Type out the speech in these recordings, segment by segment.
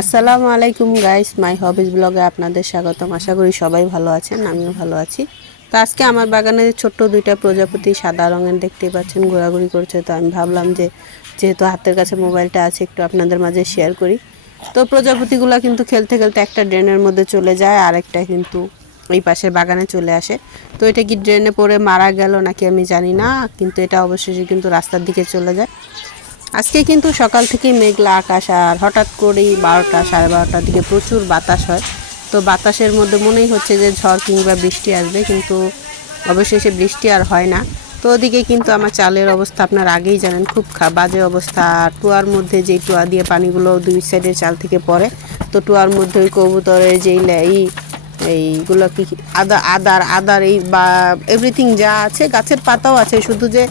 আসসালামু আলাইকুম guys, my hobbies ব্লগে আপনাদের স্বাগতম। আশা করি সবাই ভালো আছেন, আমিও ভালো আছি। তো আজকে আমার বাগানে ছোট্ট দুইটা প্রজাপতি সাদা রঙের দেখতেই পাচ্ছেন ঘোরাঘুরি করছে। তো আমি ভাবলাম যে যেহেতু হাতের কাছে মোবাইলটা আছে একটু আপনাদের মাঝে শেয়ার করি। তো প্রজাপতিগুলো কিন্তু খেলতে খেলতে একটা ড্রেনের মধ্যে চলে যায়, আর একটা কিন্তু এই পাশের বাগানে চলে আসে। তো এটা কি ড্রেনে পড়ে মারা গেল নাকি আমি জানি না, কিন্তু এটা অবশেষে কিন্তু রাস্তার দিকে চলে যায়। আজকে কিন্তু সকাল থেকেই মেঘলা আকাশ, আর হঠাৎ করেই 12টা সাড়ে 12টার দিকে প্রচুর বাতাস হয়। তো বাতাসের মধ্যে মনেই হচ্ছে যে ঝড় কিংবা বৃষ্টি আসবে, কিন্তু অবশেষে বৃষ্টি আর হয় না। তো ওদিকে কিন্তু আমার চালের অবস্থা আপনারা আগেই জানেন, খুব বাজে অবস্থা। টুয়ার মধ্যে যেই টুয়া দিয়ে পানিগুলো দুই সাইডের চাল থেকে পড়ে, তো টুয়ার মধ্যে ওই কবুতরের যেই এইগুলো কি আদার এই বা এভরিথিং যা আছে, গাছের পাতাও আছে, শুধু যে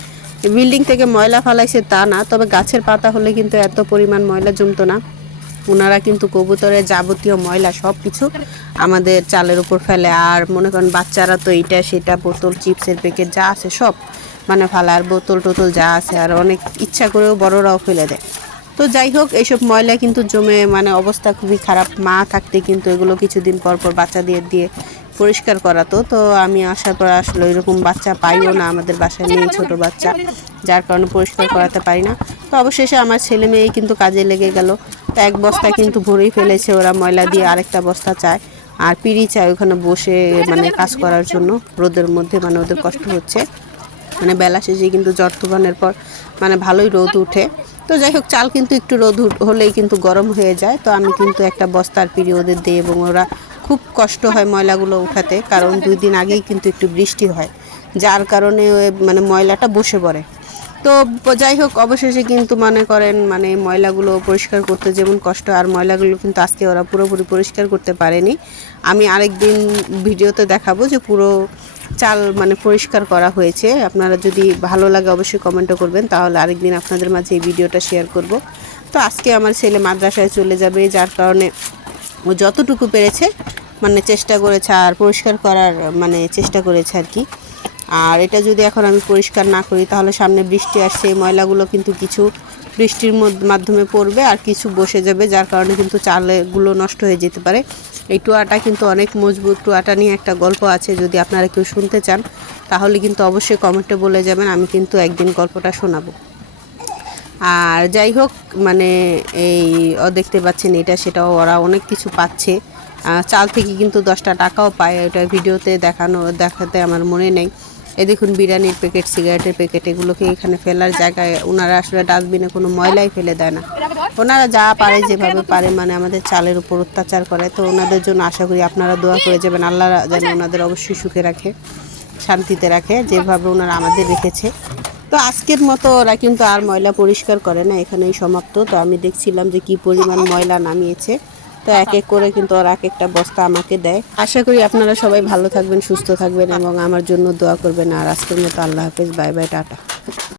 বিল্ডিং থেকে ময়লা ফালাইছে তা না, তবে গাছের পাতা হলে কিন্তু এত পরিমাণ ময়লা জমতো না। ওনারা কিন্তু কবুতরের যাবতীয় ময়লা সব কিছু আমাদের চালের উপর ফেলে। আর মনে করেন বাচ্চারা তো এইটা সেটা বোতল, চিপসের প্যাকেট যা আছে সব মানে ফালা, আর বোতল টোতল যা আছে, আর অনেক ইচ্ছা করেও বড়রাও ফেলে দেয়। তো যাই হোক, এইসব ময়লা কিন্তু জমে মানে অবস্থা খুবই খারাপ। মা থাকতে কিন্তু এগুলো কিছুদিন পর পর বাচ্চা দিয়ে দিয়ে পরিষ্কার করাতো। তো আমি আসার পর আসলে এরকম বাচ্চা পাইও না, আমাদের বাসায় নেই ছোট বাচ্চা, যার কারণে পরিষ্কার করাতে পারি না। তো অবশেষে আমার ছেলে মেয়ে কিন্তু কাজে লেগে গেল। তো এক বস্তা কিন্তু ভরেই ফেলেছে ওরা ময়লা দিয়ে, আরেকটা বস্তা চায়, আর পিড়ি চায় ওখানে বসে মানে কাজ করার জন্য রোদের মধ্যে। মানে ওদের কষ্ট হচ্ছে, মানে বেলা শেষে কিন্তু ঝড় তুফানের পর মানে ভালোই রোদ উঠে। তো যাই হোক, চাল কিন্তু একটু রোদ হলেই কিন্তু গরম হয়ে যায়। তো আমি কিন্তু একটা বস্তার পিড়ি ওদের দিই, এবং ওরা খুব কষ্ট হয় ময়লাগুলো উঠাতে, কারণ 2 দিন আগেই কিন্তু একটু বৃষ্টি হয়, যার কারণে মানে ময়লাটা বসে পড়ে। তো যাই হোক, অবশেষে কিন্তু মনে করেন মানে ময়লাগুলো পরিষ্কার করতে যেমন কষ্ট, আর ময়লাগুলো কিন্তু আজকে ওরা পুরোপুরি পরিষ্কার করতে পারেনি। আমি আরেকদিন ভিডিওতে দেখাবো যে পুরো চাল মানে পরিষ্কার করা হয়েছে। আপনারা যদি ভালো লাগে অবশ্যই কমেন্টও করবেন, তাহলে আরেকদিন আপনাদের মাঝে এই ভিডিওটা শেয়ার করব। তো আজকে আমার ছেলে মাদ্রাসায় চলে যাবে, যার কারণে ও যতটুকু পেরেছে মানে চেষ্টা করেছে, আর পরিষ্কার করার মানে চেষ্টা করেছে আর কি। আর এটা যদি এখন আমি পরিষ্কার না করি, তাহলে সামনে বৃষ্টি আসছে, এই ময়লাগুলো কিন্তু কিছু বৃষ্টির মাধ্যমে পড়বে আর কিছু বসে যাবে, যার কারণে কিন্তু চালগুলো নষ্ট হয়ে যেতে পারে। এই টুয়াটা কিন্তু অনেক মজবুত। টুয়াটা নিয়ে একটা গল্প আছে, যদি আপনারা কেউ শুনতে চান তাহলে কিন্তু অবশ্যই কমেন্টে বলে যাবেন, আমি কিন্তু একদিন গল্পটা শোনাবো। আর যাই হোক, মানে এই দেখতে পাচ্ছেন এটা সেটাও ওরা অনেক কিছু পাচ্ছে। চাল থেকে কিন্তু 10টা টাকাও পায়, ওটা ভিডিওতে দেখাতে আমার মনে নেই। এই দেখুন বিরিয়ানির প্যাকেট, সিগারেটের প্যাকেট, এগুলোকে এখানে ফেলার জায়গায় ওনারা আসলে ডাস্টবিনে কোনো ময়লাই ফেলে দেয় না। ওনারা যা পারে যেভাবে পারে মানে আমাদের চালের উপর অত্যাচার করে। তো ওনাদের জন্য আশা করি আপনারা দোয়া করে যাবেন, আল্লাহ যেন ওনাদের অবশ্যই সুখে রাখে, শান্তিতে রাখে, যেভাবে ওনারা আমাদের রেখেছে। তো আজকের মতো ওরা কিন্তু আর ময়লা পরিষ্কার করে না, এখানেই সমাপ্ত। তো আমি দেখছিলাম যে কি পরিমাণ ময়লা নামিয়েছে। তো এক এক করে কিন্তু ওরা এক একটা বস্তা আমাকে দেয়। আশা করি আপনারা সবাই ভালো থাকবেন, সুস্থ থাকবেন, এবং আমার জন্য দোয়া করবেন। আর আজকের মতো আল্লাহ হাফেজ, বাই বাই, টাটা।